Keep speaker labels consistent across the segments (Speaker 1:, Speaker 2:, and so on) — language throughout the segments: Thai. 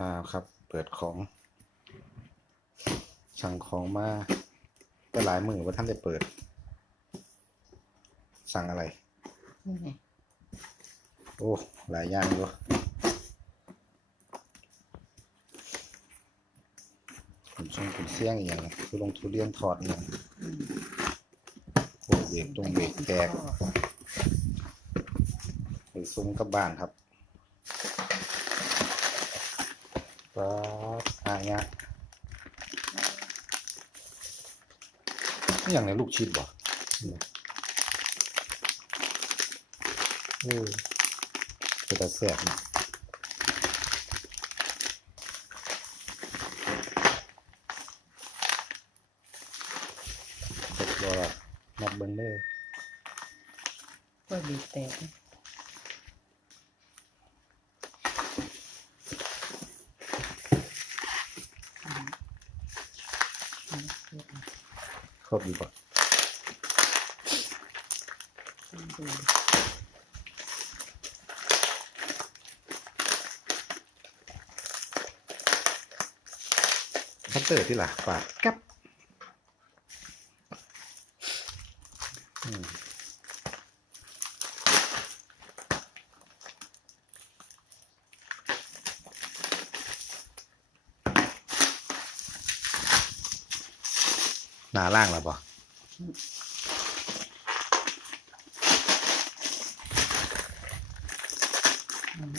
Speaker 1: อ่าครับ เปิดของ สั่งของมาก็หลายมือว่าท่านได้เปิด สั่งอะไร
Speaker 2: นี่ไง
Speaker 1: โอ้ หลายอย่างอยู่ผมช่างผมเสี่ยงอหย่างคือลงทุเรียนถอดอหย่าง
Speaker 2: อืม
Speaker 1: โอ้เบรกตรงเบรกแตกไปซุ้มกลับบ้านครับ ป๊าบหายากนี่อย่างไรลูกชิดบ่เออเป็นตาแสบนะเสร็จแล้วนับเบิ้งเด้อ
Speaker 2: ก็บีบแตกนะอืมอืมเดี๋ยว
Speaker 1: ครบอยู่บ่
Speaker 2: ต้องดู
Speaker 1: คัตเตอร์ที่หลักปาดกับ อืม หนาล่างแล้วบ
Speaker 2: อืม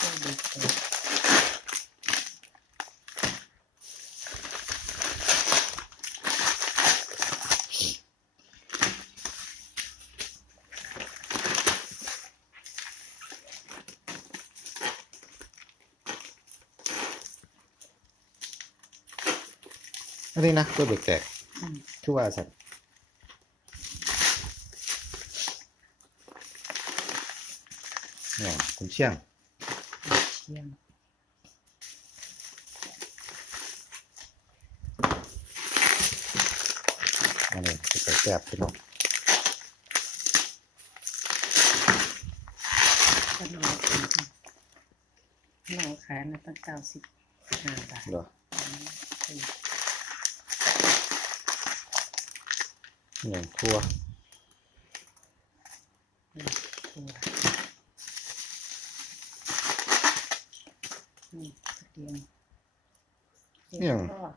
Speaker 2: ก็บีบแตก
Speaker 1: อันนี้นะตัวเบรกแตก คือว่าสัตว์เนี่ยคุณเชี่ยง
Speaker 2: เชียง
Speaker 1: อันนี้จะแสบพี่น้อง
Speaker 2: ก็นอนขายนอนขายนะตั้งเก้าสิบห้าบาท
Speaker 1: เหรอ
Speaker 2: อืมอืม
Speaker 1: เนี่ยครัว
Speaker 2: อืมตัวนี่เตียง
Speaker 1: เนี่ย
Speaker 2: ก็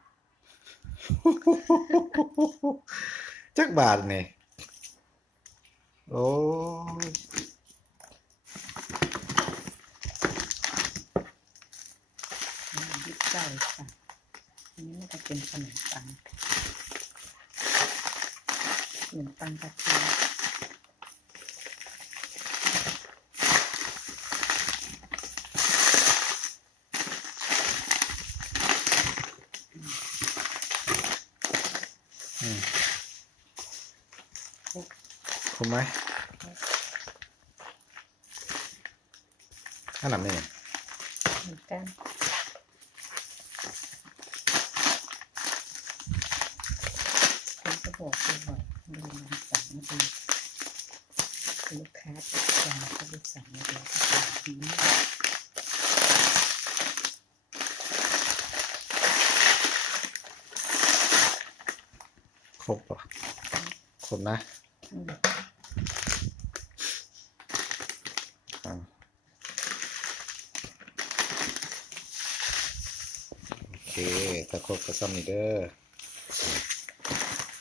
Speaker 1: จักบาทนี่โอ้ย
Speaker 2: ยึดใจค่ะอันนี้มันจะเป็นขนมปัง ขนมปังกะทิ
Speaker 1: อืมคมไหมข้าวหนำนี่
Speaker 2: เหมือนกันผมก็บอกไปบ่อย ดูลองสั่งมาดูลูกค้าติดใจก็ลูกสั่งมาดูก็ขายดีมาก
Speaker 1: ครบป่ะครบนะ
Speaker 2: อืม
Speaker 1: อ่าโอเคถ้าครบก็ซ้ำนี่เด้อ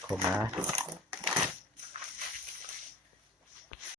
Speaker 1: ครบนะ
Speaker 2: ครบ